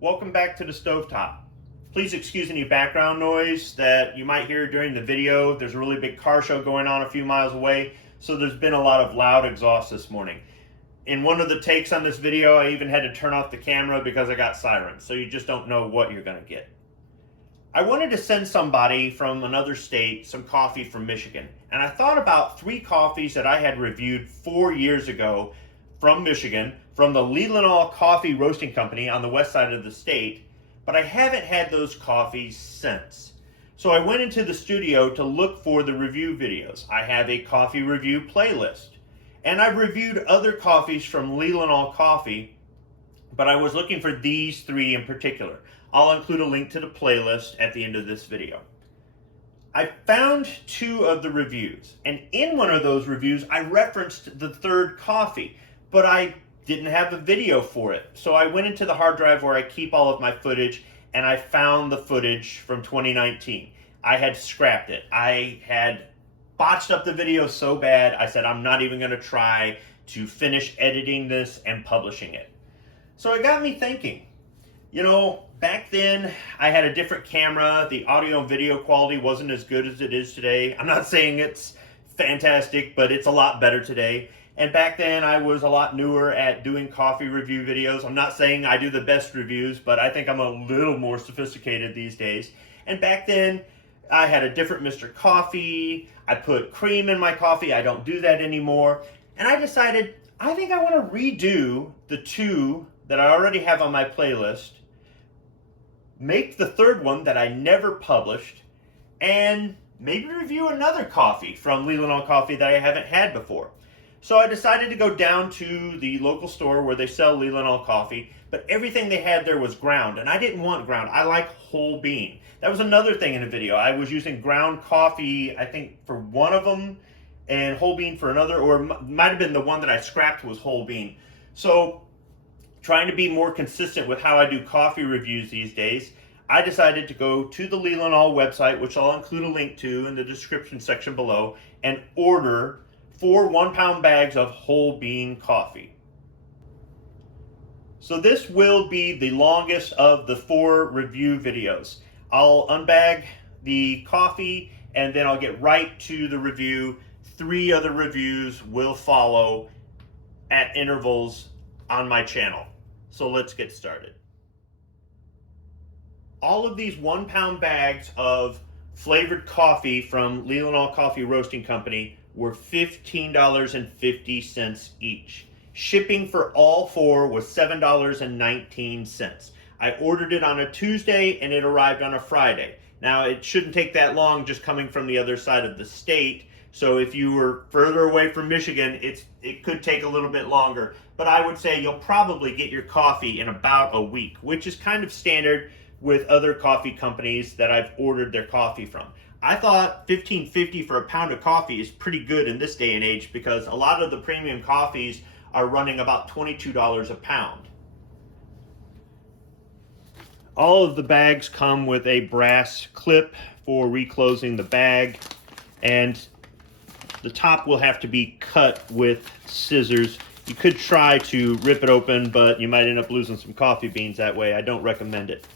Welcome back to the stovetop. Please excuse any background noise that you might hear during the video. There's a really big car show going on a few miles away, so there's been a lot of loud exhaust this morning. In one of the takes on this video, I even had to turn off the camera because I got sirens, so you just don't know what you're going to get. I wanted to send somebody from another state some coffee from Michigan, and I thought about 3 coffees that I had reviewed 4 years ago from Michigan, from the LeeLanau Coffee Roasting Company on the west side of the state, but I haven't had those coffees since. So I went into the studio to look for the review videos. I have a coffee review playlist, and I've reviewed other coffees from LeeLanau Coffee, but I was looking for these 3 in particular. I'll include a link to the playlist at the end of this video. I found 2 of the reviews, and in one of those reviews I referenced the 3rd coffee, but I didn't have a video for it. So I went into the hard drive where I keep all of my footage, and I found the footage from 2019. I had scrapped it. I had botched up the video so bad, I said I'm not even going to try to finish editing this and publishing it. So it got me thinking, you know, back then I had a different camera. The audio and video quality wasn't as good as it is today. I'm not saying it's fantastic, but it's a lot better today. And back then I was a lot newer at doing coffee review videos. I'm not saying I do the best reviews, but I think I'm a little more sophisticated these days. And back then I had a different Mr. Coffee. I put cream in my coffee. I don't do that anymore. And I decided I think I want to redo the 2 that I already have on my playlist, make the 3rd one that I never published, and maybe review another coffee from LeeLanau Coffee that I haven't had before. So I decided to go down to the local store where they sell LeeLanau coffee, but everything they had there was ground, and I didn't want ground. I like whole bean. That was another thing in the video. I was using ground coffee, I think, for one of them, and whole bean for another, or might have been the one that I scrapped was whole bean. So trying to be more consistent with how I do coffee reviews these days, I decided to go to the LeeLanau website, which I'll include a link to in the description section below, and order 4 1-pound bags of whole bean coffee. So this will be the longest of the 4 review videos. I'll unbag the coffee and then I'll get right to the review. 3 other reviews will follow at intervals on my channel. So let's get started. All of these 1-pound bags of flavored coffee from LeeLanau Coffee Roasting Company were $15.50 each. Shipping for all 4 was $7.19. I ordered it on a Tuesday and it arrived on a Friday. Now it shouldn't take that long just coming from the other side of the state. So if you were further away from Michigan, it could take a little bit longer. But I would say you'll probably get your coffee in about a week, which is kind of standard with other coffee companies that I've ordered their coffee from. I thought $15.50 for a pound of coffee is pretty good in this day and age because a lot of the premium coffees are running about $22 a pound. All of the bags come with a brass clip for reclosing the bag, and the top will have to be cut with scissors. You could try to rip it open, but you might end up losing some coffee beans that way. I don't recommend it.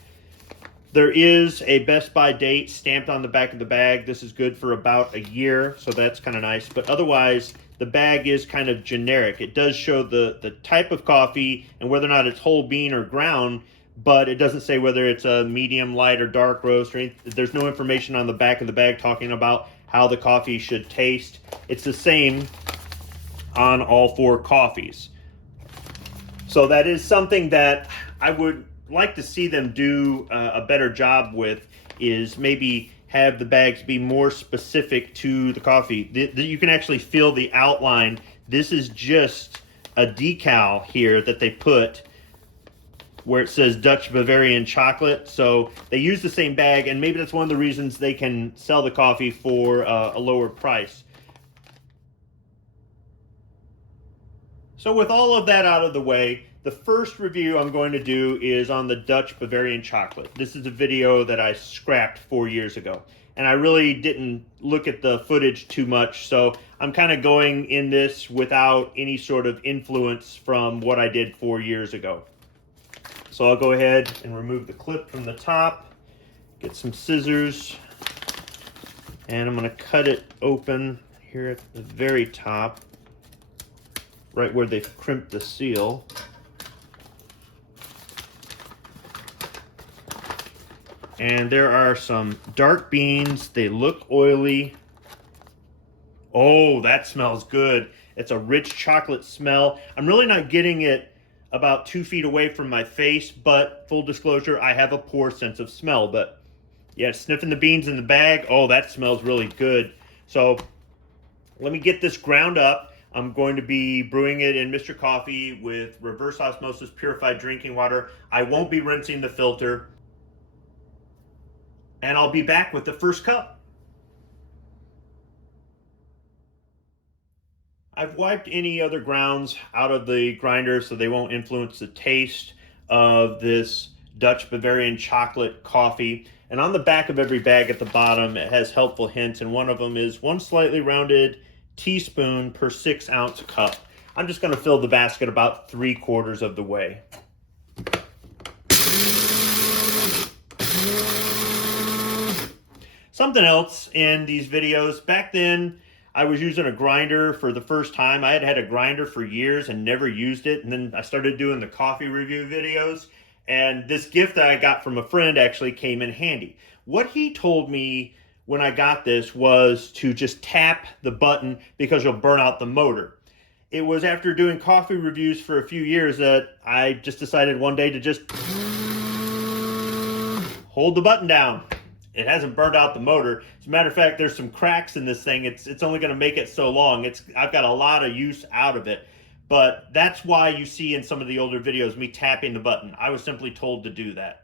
There is a Best By date stamped on the back of the bag. This is good for about a year, so that's kind of nice. But otherwise, the bag is kind of generic. It does show the type of coffee and whether or not it's whole bean or ground, but it doesn't say whether it's a medium, light, or dark roast or anything. There's no information on the back of the bag talking about how the coffee should taste. It's the same on all 4 coffees. So that is something that I would like to see them do a better job with, is maybe have the bags be more specific to the coffee. You can actually feel the outline. This is just a decal here that they put where it says Dutch Bavarian chocolate. So they use the same bag, and maybe that's one of the reasons they can sell the coffee for a lower price. So with all of that out of the way, the first review I'm going to do is on the Dutch Bavarian chocolate. This is a video that I scrapped 4 years ago, and I really didn't look at the footage too much, so I'm kind of going in this without any sort of influence from what I did 4 years ago. So I'll go ahead and remove the clip from the top, get some scissors, and I'm going to cut it open here at the very top, right where they've crimped the seal. And there are some dark beans. They look oily. Oh, that smells good. It's a rich chocolate smell. I'm really not getting it about 2 feet away from my face, but full disclosure, I have a poor sense of smell. But yeah, sniffing the beans in the bag, oh, that smells really good. So let me get this ground up. I'm going to be brewing it in Mr. Coffee with reverse osmosis purified drinking water. I won't be rinsing the filter. And I'll be back with the first cup. I've wiped any other grounds out of the grinder so they won't influence the taste of this Dutch Bavarian chocolate coffee. And on the back of every bag at the bottom, it has helpful hints, and one of them is 1 slightly rounded teaspoon per 6-ounce cup. I'm just going to fill the basket about 3/4 of the way. Something else in these videos, back then I was using a grinder for the first time. I had had a grinder for years and never used it, and then I started doing the coffee review videos, and this gift that I got from a friend actually came in handy. What he told me when I got this was to just tap the button because you'll burn out the motor. It was after doing coffee reviews for a few years that I just decided one day to just hold the button down. It hasn't burned out the motor. As a matter of fact, there's some cracks in this thing. It's only going to make it so long. I've got a lot of use out of it. But that's why you see in some of the older videos me tapping the button. I was simply told to do that.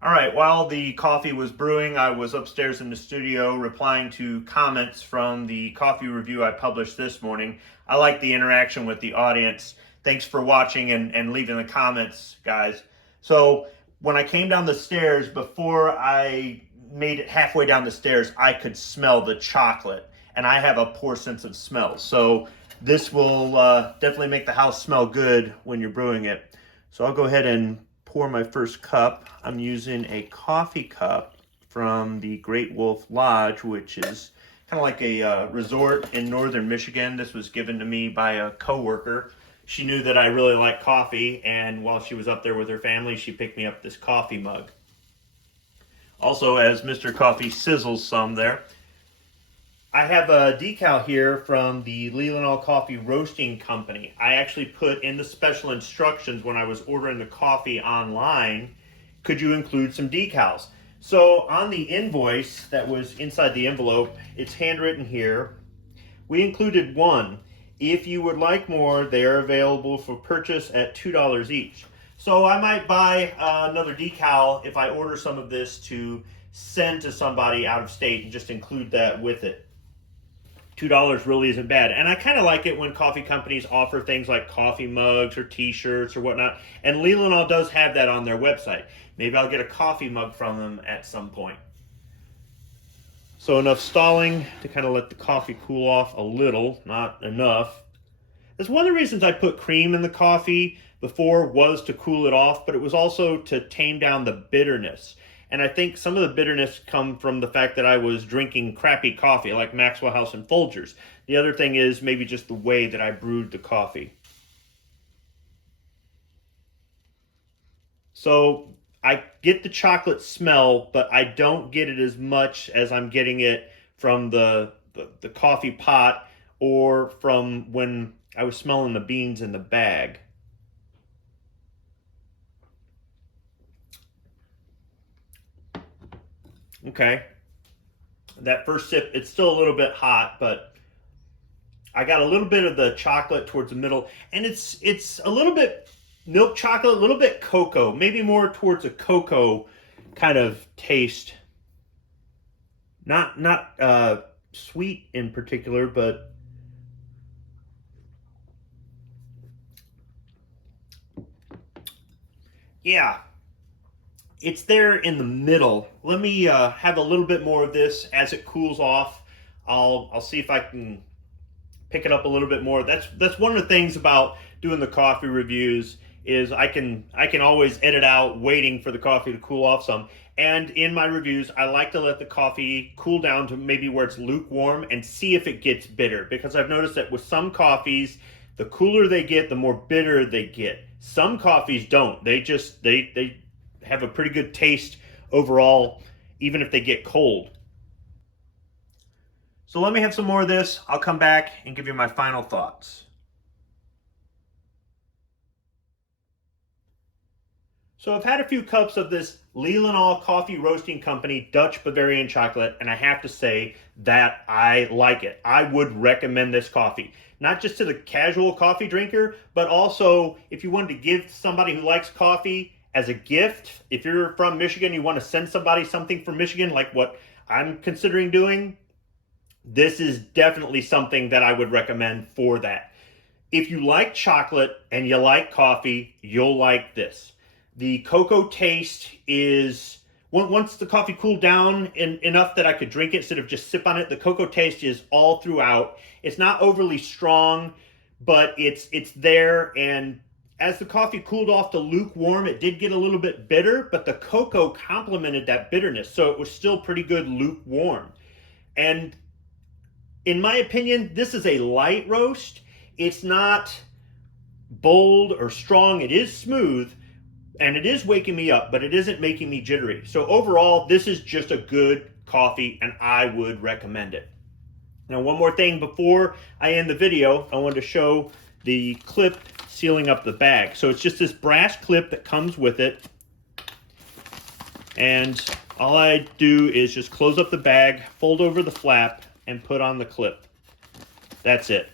All right, while the coffee was brewing, I was upstairs in the studio replying to comments from the coffee review I published this morning. I like the interaction with the audience. Thanks for watching and leaving the comments, guys. So when I came down the stairs, before I made it halfway down the stairs, I could smell the chocolate, and I have a poor sense of smell. So this will definitely make the house smell good when you're brewing it. So I'll go ahead and pour my first cup. I'm using a coffee cup from the Great Wolf Lodge, which is kind of like a resort in northern Michigan. This was given to me by a coworker. She knew that I really like coffee, and while she was up there with her family, she picked me up this coffee mug. Also, as Mr. Coffee sizzles some there, I have a decal here from the LeeLanau Coffee Roasting Company. I actually put in the special instructions when I was ordering the coffee online, could you include some decals? So on the invoice that was inside the envelope, it's handwritten here. We included one. If you would like more, they are available for purchase at $2 each. So I might buy another decal if I order some of this to send to somebody out of state and just include that with it. $2 really isn't bad. And I kind of like it when coffee companies offer things like coffee mugs or t-shirts or whatnot. And LeeLanau does have that on their website. Maybe I'll get a coffee mug from them at some point. So enough stalling to kind of let the coffee cool off a little, not enough. That's one of the reasons I put cream in the coffee before, was to cool it off, but it was also to tame down the bitterness. And I think some of the bitterness come from the fact that I was drinking crappy coffee like Maxwell House and Folgers. The other thing is maybe just the way that I brewed the coffee. So I get the chocolate smell, but I don't get it as much as I'm getting it from the coffee pot or from when I was smelling the beans in the bag. Okay. That first sip, it's still a little bit hot, but I got a little bit of the chocolate towards the middle, and it's a little bit milk chocolate, a little bit cocoa, maybe more towards a cocoa kind of taste. Not sweet in particular, but yeah, it's there in the middle. Let me have a little bit more of this as it cools off. I'll see if I can pick it up a little bit more. That's one of the things about doing the coffee reviews, is I can always edit out waiting for the coffee to cool off some. And in my reviews, I like to let the coffee cool down to maybe where it's lukewarm and see if it gets bitter, because I've noticed that with some coffees, the cooler they get, the more bitter they get. Some coffees don't. They have a pretty good taste overall, even if they get cold. So let me have some more of this. I'll come back and give you my final thoughts. So I've had a few cups of this LeeLanau Coffee Roasting Company Dutch Bavarian chocolate, and I have to say that I like it. I would recommend this coffee, not just to the casual coffee drinker, but also if you wanted to give somebody who likes coffee as a gift. If you're from Michigan, you want to send somebody something from Michigan, like what I'm considering doing, this is definitely something that I would recommend for that. If you like chocolate and you like coffee, you'll like this. The cocoa taste is, once the coffee cooled down enough that I could drink it instead of just sip on it, the cocoa taste is all throughout. It's not overly strong, but it's there. And as the coffee cooled off to lukewarm, it did get a little bit bitter, but the cocoa complemented that bitterness. So it was still pretty good lukewarm. And in my opinion, this is a light roast. It's not bold or strong. It is smooth. And it is waking me up, but it isn't making me jittery. So overall, this is just a good coffee, and I would recommend it. Now, one more thing before I end the video, I wanted to show the clip sealing up the bag. So it's just this brass clip that comes with it. And all I do is just close up the bag, fold over the flap, and put on the clip. That's it.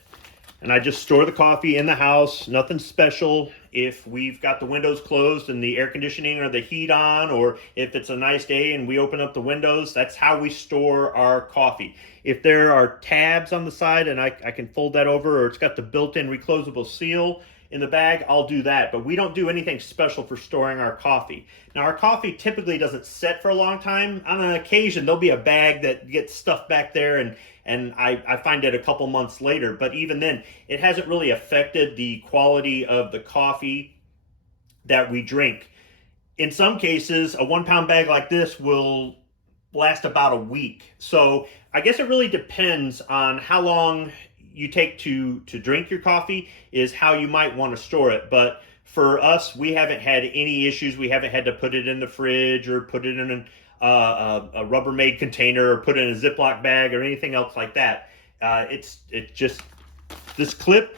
And I just store the coffee in the house, nothing special. If we've got the windows closed and the air conditioning or the heat on, or if it's a nice day and we open up the windows, that's how we store our coffee. If there are tabs on the side and I can fold that over, or it's got the built-in reclosable seal in the bag, I'll do that. But we don't do anything special for storing our coffee. Now, our coffee typically doesn't set for a long time. On an occasion, there'll be a bag that gets stuffed back there, and I find it a couple months later. But even then, it hasn't really affected the quality of the coffee that we drink. In some cases, a 1 pound bag like this will last about a week. So I guess it really depends on how long you take to drink your coffee, is how you might want to store it. But for us, we haven't had any issues. We haven't had to put it in the fridge or put it in a Rubbermaid container or put it in a Ziploc bag or anything else like that. This clip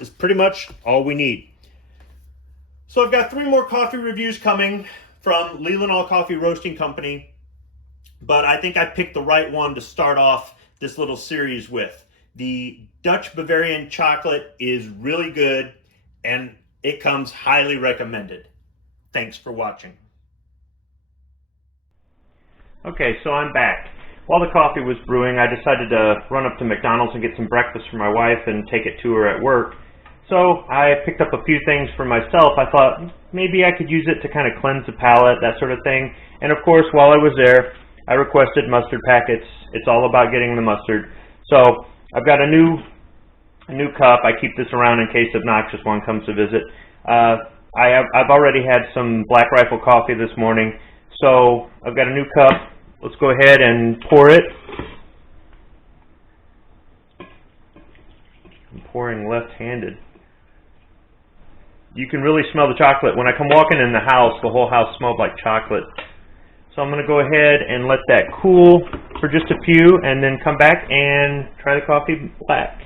is pretty much all we need. So I've got 3 more coffee reviews coming from LeeLanau Coffee Roasting Company, but I think I picked the right one to start off this little series with. The Dutch Bavarian chocolate is really good, and it comes highly recommended. Thanks for watching. Okay, so I'm back. While the coffee was brewing, I decided to run up to McDonald's and get some breakfast for my wife and take it to her at work. So I picked up a few things for myself. I thought maybe I could use it to kind of cleanse the palate, that sort of thing. And of course, while I was there, I requested mustard packets. It's all about getting the mustard. So I've got a new cup. I keep this around in case Obnoxious One comes to visit. I've already had some Black Rifle coffee this morning, so I've got a new cup. Let's go ahead and pour it. I'm pouring left-handed. You can really smell the chocolate. When I come walking in the house, the whole house smells like chocolate. So I'm going to go ahead and let that cool for just a few, and then come back and try the coffee black.